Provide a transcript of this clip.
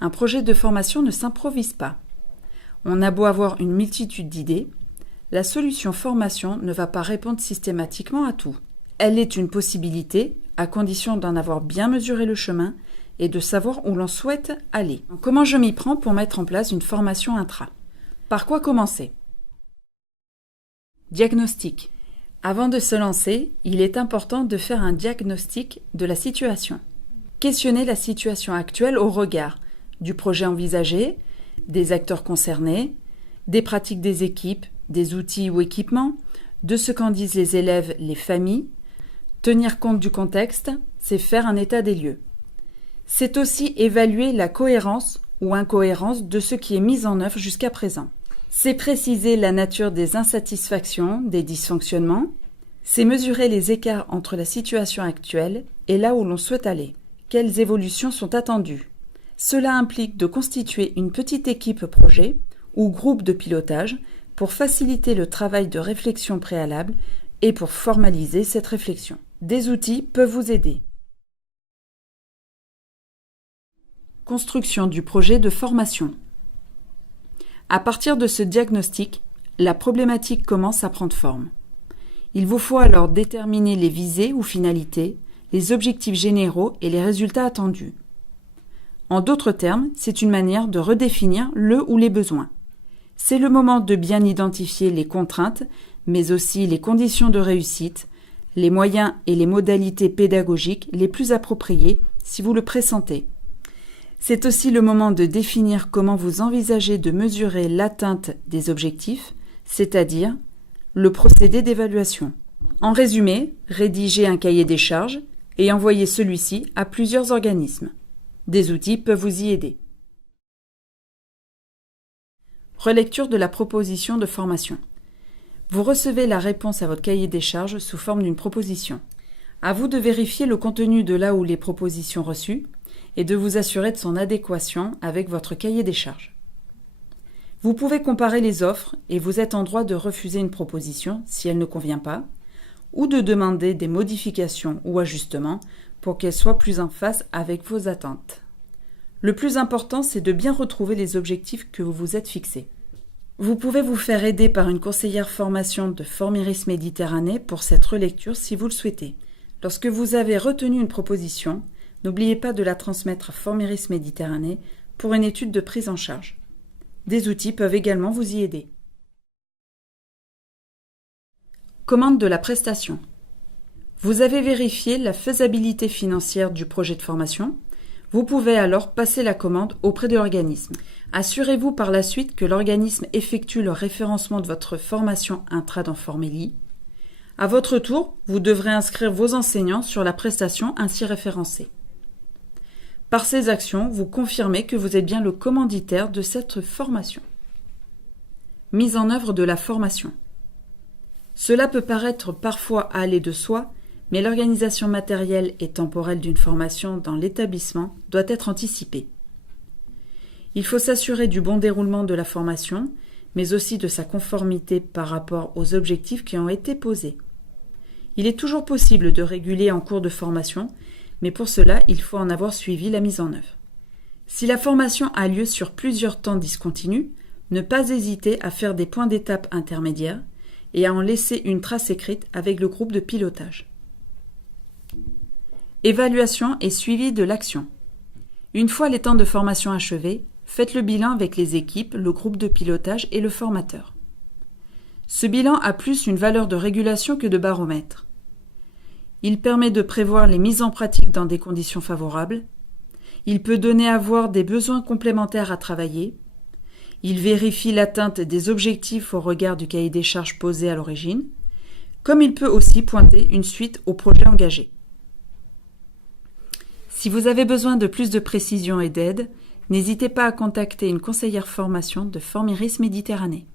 Un projet de formation ne s'improvise pas. On a beau avoir une multitude d'idées, la solution formation ne va pas répondre systématiquement à tout. Elle est une possibilité, à condition d'en avoir bien mesuré le chemin et de savoir où l'on souhaite aller. Comment je m'y prends pour mettre en place une formation intra? Par quoi commencer? Diagnostic. Avant de se lancer, il est important de faire un diagnostic de la situation. Questionner la situation actuelle au regard du projet envisagé, des acteurs concernés, des pratiques des équipes, des outils ou équipements, de ce qu'en disent les élèves, les familles. Tenir compte du contexte, c'est faire un état des lieux. C'est aussi évaluer la cohérence ou incohérence de ce qui est mis en œuvre jusqu'à présent. C'est préciser la nature des insatisfactions, des dysfonctionnements. C'est mesurer les écarts entre la situation actuelle et là où l'on souhaite aller. Quelles évolutions sont attendues? Cela implique de constituer une petite équipe projet ou groupe de pilotage pour faciliter le travail de réflexion préalable et pour formaliser cette réflexion. Des outils peuvent vous aider. Construction du projet de formation. À partir de ce diagnostic, la problématique commence à prendre forme. Il vous faut alors déterminer les visées ou finalités, les objectifs généraux et les résultats attendus. En d'autres termes, c'est une manière de redéfinir le ou les besoins. C'est le moment de bien identifier les contraintes, mais aussi les conditions de réussite, les moyens et les modalités pédagogiques les plus appropriés si vous le pressentez. C'est aussi le moment de définir comment vous envisagez de mesurer l'atteinte des objectifs, c'est-à-dire le procédé d'évaluation. En résumé, rédigez un cahier des charges et envoyez celui-ci à plusieurs organismes. Des outils peuvent vous y aider. Relecture de la proposition de formation. Vous recevez la réponse à votre cahier des charges sous forme d'une proposition. À vous de vérifier le contenu de la ou les propositions reçues et de vous assurer de son adéquation avec votre cahier des charges. Vous pouvez comparer les offres et vous êtes en droit de refuser une proposition si elle ne convient pas ou de demander des modifications ou ajustements pour qu'elle soit plus en phase avec vos attentes. Le plus important, c'est de bien retrouver les objectifs que vous vous êtes fixés. Vous pouvez vous faire aider par une conseillère formation de Formiris Méditerranée pour cette relecture si vous le souhaitez. Lorsque vous avez retenu une proposition, n'oubliez pas de la transmettre à Formiris Méditerranée pour une étude de prise en charge. Des outils peuvent également vous y aider. Commande de la prestation. Vous avez vérifié la faisabilité financière du projet de formation. Vous pouvez alors passer la commande auprès de l'organisme. Assurez-vous par la suite que l'organisme effectue le référencement de votre formation intra dans Formélie. À votre tour, vous devrez inscrire vos enseignants sur la prestation ainsi référencée. Par ces actions, vous confirmez que vous êtes bien le commanditaire de cette formation. Mise en œuvre de la formation. Cela peut paraître parfois aller de soi, mais l'organisation matérielle et temporelle d'une formation dans l'établissement doit être anticipée. Il faut s'assurer du bon déroulement de la formation, mais aussi de sa conformité par rapport aux objectifs qui ont été posés. Il est toujours possible de réguler en cours de formation, mais pour cela, il faut en avoir suivi la mise en œuvre. Si la formation a lieu sur plusieurs temps discontinus, ne pas hésiter à faire des points d'étape intermédiaires et à en laisser une trace écrite avec le groupe de pilotage. Évaluation et suivi de l'action. Une fois les temps de formation achevés, faites le bilan avec les équipes, le groupe de pilotage et le formateur. Ce bilan a plus une valeur de régulation que de baromètre. Il permet de prévoir les mises en pratique dans des conditions favorables. Il peut donner à voir des besoins complémentaires à travailler. Il vérifie l'atteinte des objectifs au regard du cahier des charges posé à l'origine, comme il peut aussi pointer une suite au projet engagé. Si vous avez besoin de plus de précision et d'aide, n'hésitez pas à contacter une conseillère formation de Formiris Méditerranée.